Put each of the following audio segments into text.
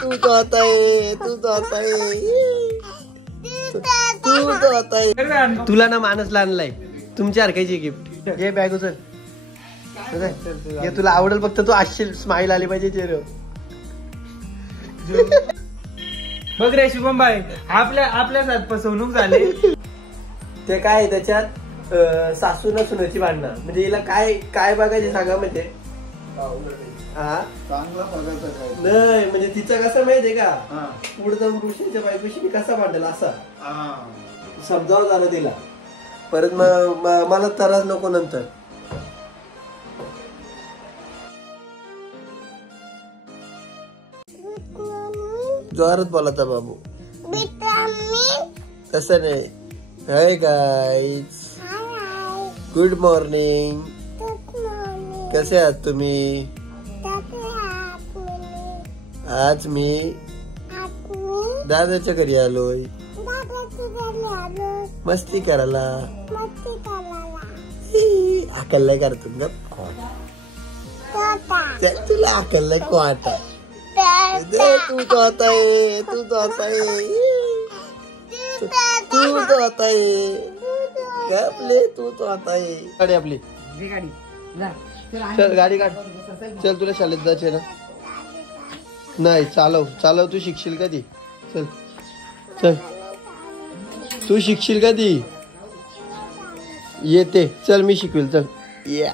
तू तो आता है, तू तो आता है, तू तो आता है. तुला ना मानसला आणलाय तुमच्या हरकायची गिफ्ट. हे बॅग उचल. हे तुला आवडेल, फक्त तू आशील स्माइल आली पाहिजे चेहऱ्यावर. बघ रे शुभम भाई, आपल्या साथ फसवणूक झाली. ते काय त्याच्यात सासू न सुनाची भांडणं, म्हणजे हिला काय काय बघायचे सांगा. म्हणजे हा नाही, म्हणजे तिचं कसं माहितीये का, पुढे जाऊन ऋषीच्या बायकोशी मी कसा भांडला असा समजावं झालं तिला. परत मला त्रास नको नंतर. जोरात बोलायचा बाबू, तसं नाही. Hi guys, good morning. कसे आहात तुम्ही? आज मी दादाच्या घरी आलोय मस्ती करायला. अकल नाही करतो ग तुला, अकल नाही कोटा. तू तो आता है, तू तो आता है, तू तो आता है, आपले तू तो आता है. गाडी आपली, चल गाडी काढ. चल तुला शाळेत जायचे ना. नाही चालव तू शिकशील कधी. चल चल तू शिकशील कधी. येते चल मी शिकवेल. चल या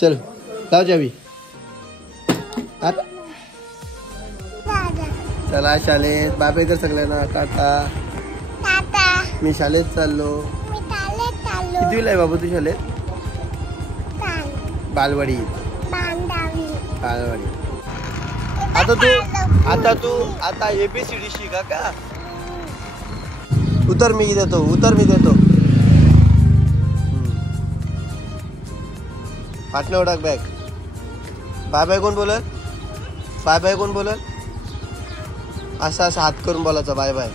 चल लाव जावी. चला शाळेत. बाबे कर सगळ्यांना टाटा. मी शाळेत चाललो. कितीला आहे बाबू तू शाळेत? बालवाडी. बालवाडी. आता ABCD शिका का? उतर मी देतो. पाटणा उडाक बॅग. बाय बाय कोण बोलत? असा हात करून बोलायचा बाय बाय.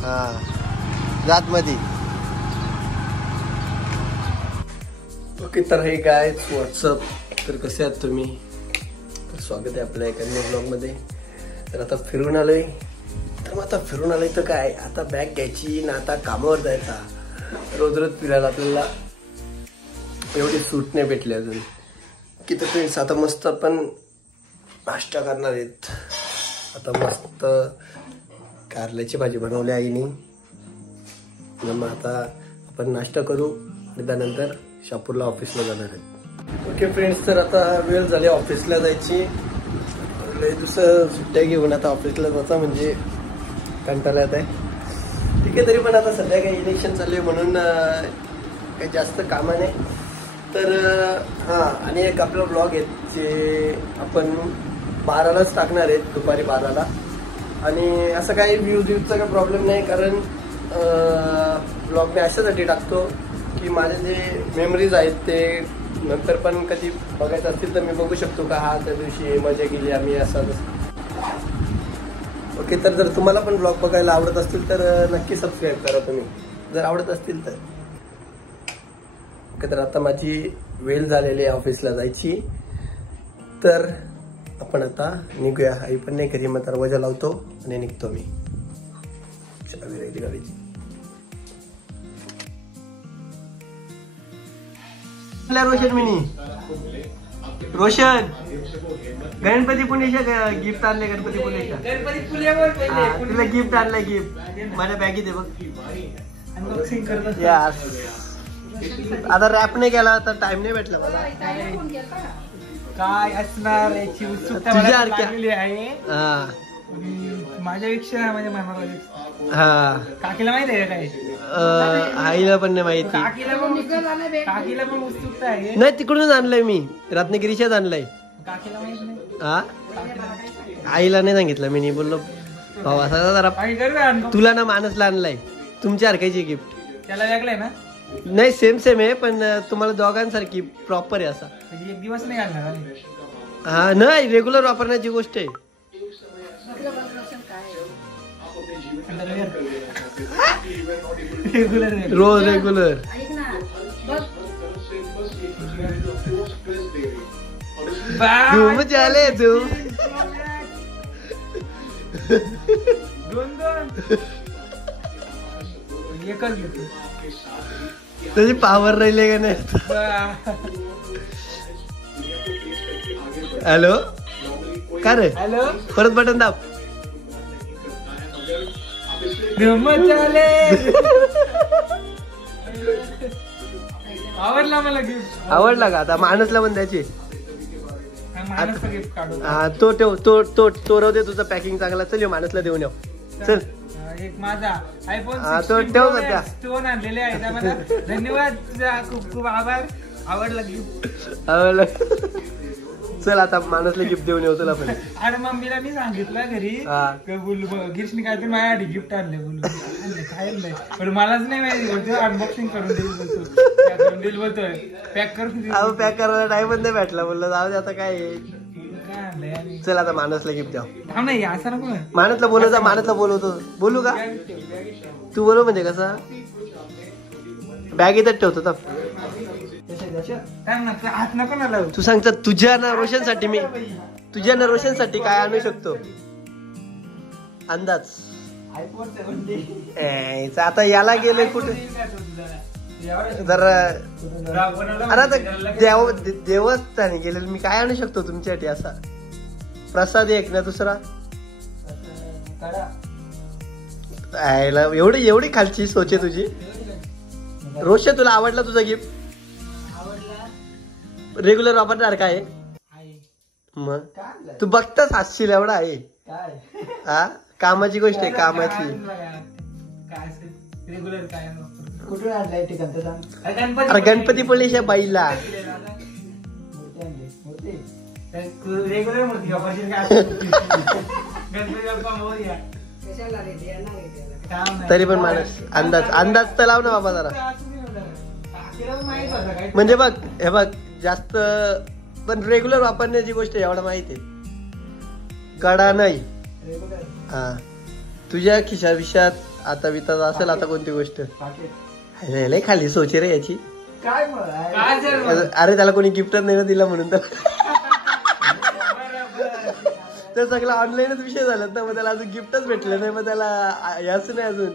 हा जात मध्ये. ओके तर हे काय व्हॉट्सअप. तर कसे आहात तुम्ही? तर स्वागत आहे आपल्या एका न्यू ब्लॉग मध्ये. तर आता फिरून आलोय. तर काय आता बॅग घ्यायची ना, आता कामावर जायचा. रोज फिरायला आपल्याला एवढी सूट नाही भेटली अजून. किती फ्रेंड्स आता मस्त आपण नाश्ता करणार आहेत. आता मस्त कारल्याची भाजी बनवली आईने. मग आता आपण नाश्ता करू आणि त्यानंतर शापूरला ऑफिसला जाणार आहे. ओके फ्रेंड्स, तर आता वेळ झाली ऑफिसला जायची. दुसरं सुट्ट्या घेऊन आता ऑफिसला जायचा म्हणजे कंटाळा येत आहे. ठीक आहे, तरी पण आता सध्या काही इलेक्शन चालू आहे म्हणून काही जास्त कामं नाही. तर हां, आणि एक आपला ब्लॉग आहे जे आपण 12लाच टाकणार आहेत, दुपारी 12ला. आणि असं काही व्ह्यूजचा काही प्रॉब्लेम नाही, कारण ब्लॉग मी अशासाठी टाकतो की माझे जे मेमरीज आहेत ते नंतर पण कधी बघायचं असतील तर मी बघू शकतो का हा त्या दिवशी मजा केली आम्ही असं. ओके, तर जर तुम्हाला पण ब्लॉग बघायला आवडत असतील तर नक्की सबस्क्राईब करा तुम्ही, जर आवडत असतील तर. ओके, तर आता माझी वेळ झालेली आहे ऑफिसला जायची. तर आपण आता निघूया. आई पण नाही घरी, मग दरवाजा लावतो आणि निघतो मी. चावी राहिली गाडीची. रोशन गणपती पुणेच्या गिफ्ट आणले. गणपती पुणेच्या तुला गिफ्ट आणलंय. गिफ्ट माझ्या बॅगेत आहे बघ. आता रॅप नाही केला तर टाइम नाही भेटला मला. काय असणार याची उत्सुकता आहे माझ्यापेक्षा माझ्या मनाला. हा, काकीला माहित आहे काय? आईला पण नाही माहिती. काकीला पण उत्सुकता आहे. नाही, तिकडूनच आणलंय मी, रत्नागिरीच्याच आणलंय. काकीला माहित नाही. हा, आईला नाही सांगितलं मी. बोललो भाऊ असा जरा तुला ना मानसला आणलाय तुमच्या हरकायची गिफ्ट. त्याला वेगळंय ना? नाही, सेम आहे, पण तुम्हाला दोघांसारखी प्रॉपर आहे असा. एक दिवस नाही घालणार. हा, नाही, रेग्युलर वापरण्याची गोष्ट आहे. रेग्युलर रोज रेग्युलर. धूम चाले धूम. दोन एकच घेतो. त्याची पावर राहिले का नाही. हॅलो का रे. हॅलो परत बटन दाब. धूम चाले. आवडला मला गिफ्ट. आवडला का. आता माणसला पण द्यायची. माणसचं गिफ्ट काढू. हा तो ठेव तो राहू दे. तुझा पॅकिंग चांगला. चल माणसला देऊन येऊ. चल एक माझा आयफोन तो ठेव सध्या. स्टोन आणलेले आहे त्यामध्ये. धन्यवाद तुझा खूप खूप आभार. आवडला गिफ्ट. आवडला. चल आता माणसला गिफ्ट देऊन येऊ. चल आपण. अरे मम्मीला मी सांगितलं घरी बोलू गिफ्टने काहीतरी माझ्यासाठी गिफ्ट आणले. बोलू काय नाही पण मलाच नाही माहिती. अनबॉक्सिंग करून देईल बोलतोय. पॅक करून पॅक करायला टाइमच नाही भेटला. बोललं जाऊ दे आता काय. चल आता माणसला गिफ्ट द्या. नाही असं नको. माणसला बोलवता. माणसला बोलवतो. बोलू का तू. बोलव म्हणजे कसा बॅग इथं ठेवतो. हात नको ना लावू. तू सांगता तुझ्या ना रोशनसाठी मी तुझ्या ना रोशनसाठी काय आणू शकतो अंदाज. आता याला गेले कुठे जरा. अरे आता देवस्थानी गेलेलं मी काय आणू शकतो तुमच्यासाठी. असा प्रसाद एक ना दुसरा. एवढी खालची सोच आहे तुझी. रोशन तुला आवडला तुझा गिफ्ट. रेग्युलर वापरणार काय मग. तू बघताच हसशील एवढा आहे. हा कामाची गोष्ट आहे. कामाची. रेग्युलर काय कुठून आणलाय ठिकाण. अरे गणपती पडलेच्या बाईला. रेग्युलर मूर्ती तरी पण माणूस अंदाज तर लाव ना बाबा जरा. म्हणजे बघ हे बघ जास्त पण रेग्युलर वापरण्याची गोष्ट एवढा माहिती आहे. कडा नाही. हा तुझ्या खिशात आता वितात असेल आता कोणती गोष्ट. लय खाली सोचे रे याची. अरे त्याला कोणी गिफ्टच नाही ना दिला म्हणून तर सगळं ऑनलाईनच विषय झाला ना. मग त्याला अजून गिफ्टच भेटलं नाही. मग त्याला याच नाही अजून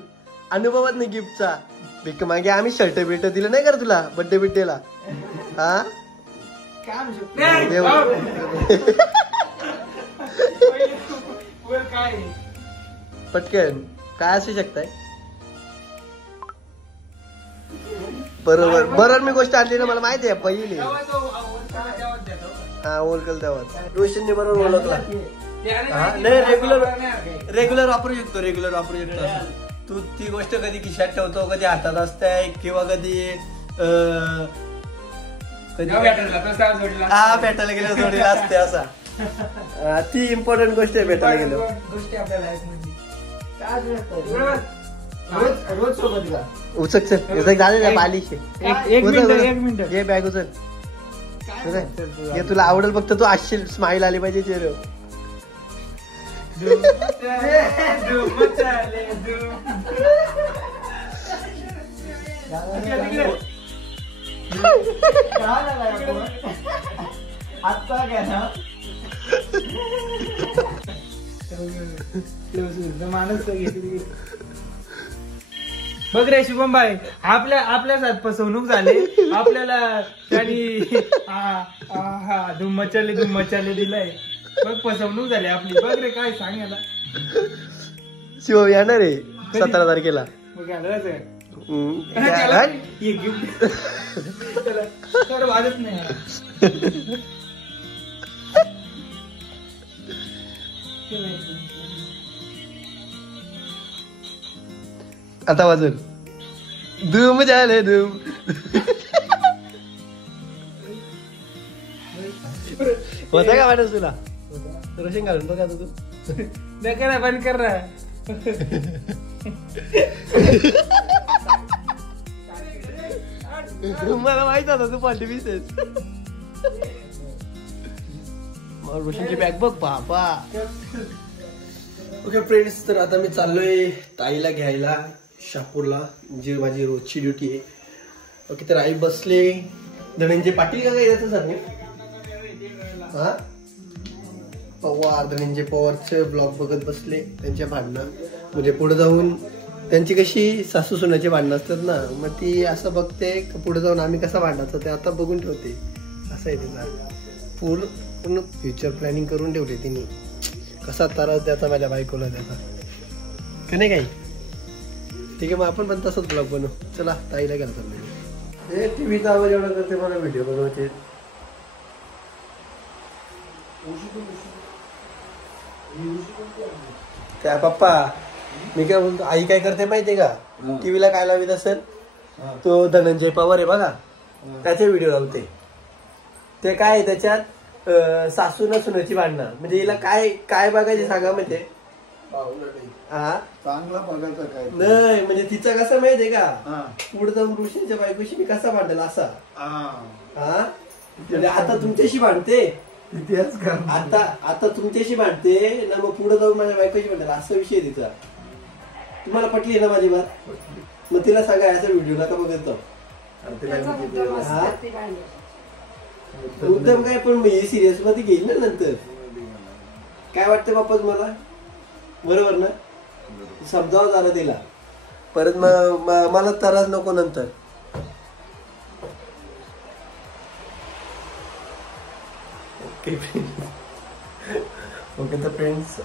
अनुभवच नाही गिफ्टचा. भिक मागे आम्ही शर्ट बिर्ट दिलं नाही कर तुला बड्डे बिड्डेला. हा पटकन काय असू शकताय. बरोबर मी गोष्ट आणली ना. मला माहिती आहे पहिली. हा ओळखल तेव्हा रोशनने बरोबर ओळखला. नाही रेग्युलर वापरू शकतो. तू ती गोष्ट कधी खिशात ठेवतो. कधी हातात असते किंवा कधी भेटायला गेलो जोडीला असते. असा ती इम्पॉर्टंट गोष्ट आहे. भेटायला गेलो गोष्टी आपल्या लाईफ मध्ये रोज सोबत का. उचक चल झाले बालिश. एक मिनिट ये बॅग उचल. तुला आवडेल फक्त तू असशील. स्माइल आली पाहिजे चेहऱ्यावर. आता काय ना माणूस बघ रे शुभम भाई. आपल्या साथ फसवणूक झाली. आपल्याला त्यांनी धूम मचाले दिलाय. बघ फसवणूक झाली आपली. बघ रे काय सांगायला. शिव येणार आहे 17 तारखेला. गिफ्ट वाजत नाही. आता वाजून धूम झाले धूम. होता का वाटत तुला. रोशन घालून बघा तू. बंद कर रहा. मला माहित होता तू पार्टी विसेस. रोशनची बॅग बघ बाबा. ओके फ्रेंड्स तर आता मी चाललोय ताईला घ्यायला शहापूरला. जी माझी रोजची ड्युटी आहे. ओके तर आई बसले. धनंजय पाटील का काय याचं सर हा पवार धनंजय पवारचे ब्लॉग बघत बसले, त्यांच्या भांडणं म्हणजे पुढे जाऊन त्यांची कशी सासू सुनाची भांडणं असतात ना, मग ती असं बघते पुढे जाऊन आम्ही कसं भांडायचं ते आता बघून ठेवते. असं आहे तिचा पूर्ण फ्युचर प्लॅनिंग करून ठेवली तिने, कसा त्रास द्यायचा माझ्या बायकोला त्याचा का नाही काही. ठीक आहे मग आपण पण तसंच ब्लॉग बनवू. चला ताईला गेला चाललं हे टीव्हीचा आवाज एवढा करते, मला व्हिडिओ बनवायचे. त्या पप्पा मी काय बोलतो, आई काय करते माहितीये का, टीव्हीला काय लावित असेल तो धनंजय पवार आहे बघा, त्याचे व्हिडिओ लावते. ते काय त्याच्यात सासू न सुनाची भांडणं, म्हणजे हिला काय काय बघायचे सांगा माहितीये. हा चांगला बघायचं काय नाही, म्हणजे तिचं कसं माहितीये का, पुढे जाऊन ऋषींच्या बायकोशी मी कसा भांडेल असा. हा म्हणजे आता तुमच्याशी भांडते, आता तुमच्याशी भांडते ना, मग पुढे जाऊन माझ्या बायकोशी भांडेल असा विषय तिचा. तुम्हाला पटली ना माझी बात, मग तिला सांगा असा व्हिडिओ नका बघत. मुद्दाम काय, पण ही सिरियस मध्ये घेईल ना नंतर. काय वाटतं बाप्पा तुम्हाला, बरोबर ना, समजावं झालं तिला, परत मला त्रास नको नंतर. ओके तर फ्रेंड्स,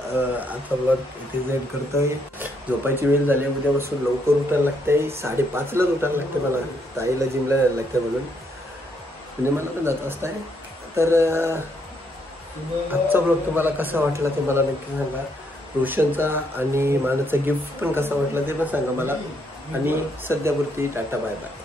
आता ब्लॉग इथे एंड करतोय. झोपायची वेळ झाली, उद्यापासून लवकर उठायला लागतंय, 5:30लाच उठायला लागतं मला, ताईला जिमला जायला लागतं म्हणून, म्हणजे मला पण जात असताय. तर आजचा ब्लॉग तुम्हाला कसा वाटला ते मला नक्की सांगा. रोशनचा आणि मानाचा गिफ्ट पण कसा वाटला ते पण सांगा मला. आणि सध्यापुरती टाटा बाय बाय.